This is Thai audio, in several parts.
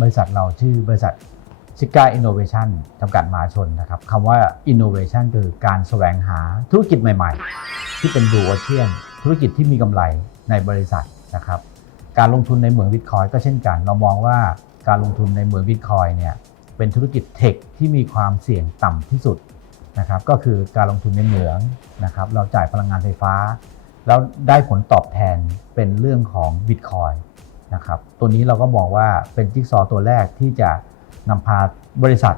บริษัทเราชื่อบริษัทชิก้าอินโนเวชันจำกัดมหาชนนะครับคำว่า innovation คือการแสวงหาธุรกิจใหม่ ๆ ที่เป็นบูโอเชียนธุรกิจที่มีกำไรในบริษัทนะครับ การลงทุนในเหมืองบิตคอยก็เช่นกัน เรามองว่าการลงทุนในเหมืองบิตคอยเนี่ยเป็นธุรกิจเทคที่มีความเสี่ยงต่ำที่สุดนะครับ ก็คือการลงทุนในเหมืองนะครับ เราจ่ายพลังงานไฟฟ้า แล้วได้ผลตอบแทนเป็นเรื่องของบิตคอย นะครับ ตัวนี้เราก็มองว่าเป็นจิ๊กซอว์ตัวแรกที่จะนำพาบริษัท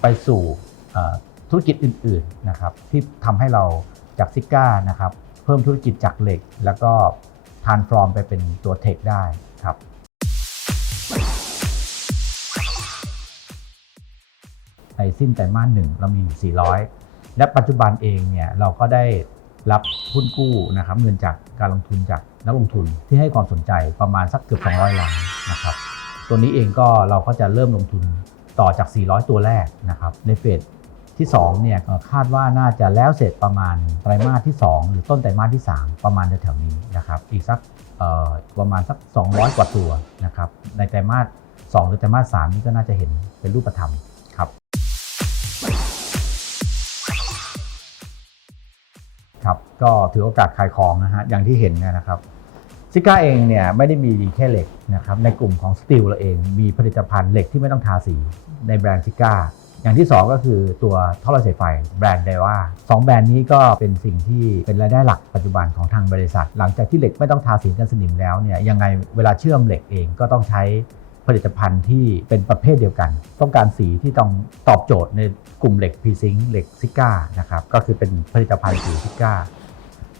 ไปสู่ธุรกิจอื่นๆนะครับที่ทำให้เราจากซิก้านะครับเพิ่มธุรกิจจากเหล็ก แล้วก็ทานฟอร์มไปเป็นตัวเทคได้ครับในสิ้นไตรมาสหนึ่งเรามีอยู่ 400 และปัจจุบันเองเนี่ยเราก็ได้ รับหุ้นกู้นะครับเงินจากการลงทุนจากนักลงทุนที่ให้ความสนใจประมาณสักเกือบ200ล้านนะครับตัวนี้เองก็เราก็จะเริ่มลงทุนต่อจาก 400 ตัวแรกนะครับในเฟสที่2เนี่ยเอ่อคาดว่าน่าจะแล้วเสร็จประมาณไตรมาสที่ 2 หรือต้นไตรมาสที่ 3 ประมาณแถวๆนี้นะครับอีกสักเอ่อประมาณสัก 200 กว่าตัวนะครับในไตรมาส2หรือไตรมาส3นี่ก็น่าจะเห็นเป็นรูปธรรม ครับก็ถือโอกาสขายของนะฮะอย่างที่เห็นเนี่ยนะครับซิก้าเองเนี่ยไม่ได้มีดีแค่เหล็กนะครับในกลุ่มของสตีลเราเอง มีผลิตภัณฑ์เหล็กที่ไม่ต้องทาสีในแบรนด์ซิก้าอย่างที่ 2 ก็คือตัวท่อระเสายไฟแบรนด์ไดว่าสองแบรนด์นี้ก็เป็นสิ่งที่เป็นรายได้หลักปัจจุบันของทางบริษัท หลังจากที่เหล็กไม่ต้องทาสีกันสนิมแล้วเนี่ยยังไงเวลาเชื่อมเหล็กเองก็ต้องใช้ ผลิตภัณฑ์ที่เป็นประเภทเดียวกัน ต้องการสีที่ต้องตอบโจทย์ในกลุ่มเหล็กพีซิงเหล็กซิก้านะครับก็คือเป็นผลิตภัณฑ์สีซิก้า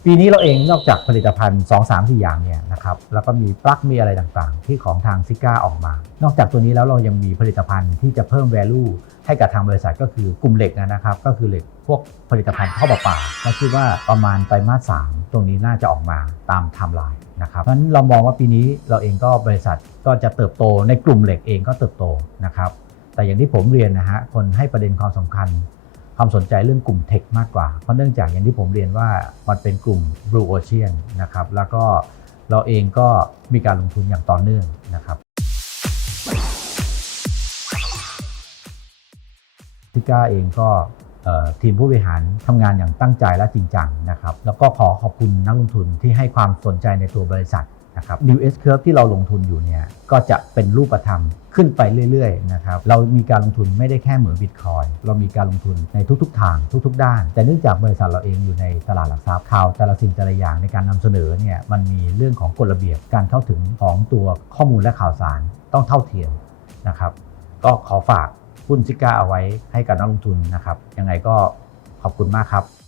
ปีนี้เราเองนอกจากผลิตภัณฑ์2 3 4อย่างเนี่ยนะครับแล้วก็มีปลั๊กมีอะไรต่างๆ ที่ของทางซิก้าออกมา นอกจากตัวนี้แล้วเรายังมีผลิตภัณฑ์ที่จะเพิ่ม value ให้กับทางบริษัทก็คือกลุ่มเหล็กนะครับ ก็คือเหล็กพวกผลิตภัณฑ์ท่อประปาก็คิดว่าประมาณไตรมาส3ตรงนี้น่าจะออกมาตามไทม์ไลน์นะครับเพราะฉะนั้นเรามองว่าปีนี้เราเองก็บริษัทก็จะเติบโตในกลุ่มเหล็กเองก็เติบโตนะครับแต่อย่างที่ผมเรียนนะฮะคนให้ประเด็นความสำคัญ ความสนใจเรื่องกลุ่มเทคมากกว่า เพราะเนื่องจากอย่างที่ผมเรียนว่ามันเป็นกลุ่ม Blue Ocean นะครับ แล้วก็เราเองก็มีการลงทุนอย่างต่อเนื่องนะครับทิก้าเองก็ทีมผู้บริหารทำงานอย่างตั้งใจและจริงจังนะครับ แล้วก็ขอขอบคุณนักลงทุนที่ให้ความสนใจในตัวบริษัท นะครับ New S Curve ที่เราลงทุนอยู่เนี่ยก็จะเป็นรูปธรรมขึ้นไปเรื่อยๆนะครับเรามีการลงทุนไม่ได้แค่เหมือนบิตคอยเรามีการลงทุนในทุกๆทางทุกๆ ด้าน แต่เนื่องจากบริษัทเราเองอยู่ในตลาดหลักทรัพย์ข่าวแต่ละสิ่งแต่ละอย่างในการนำเสนอเนี่ยมันมีเรื่องของกฎระเบียบการเข้าถึงของตัวข้อมูลและข่าวสารต้องเท่าเทียมนะครับก็ขอฝากหุ้นซิก้าเอาไว้ให้กับนักลงทุนนะครับยังไงก็ขอบคุณมากครับ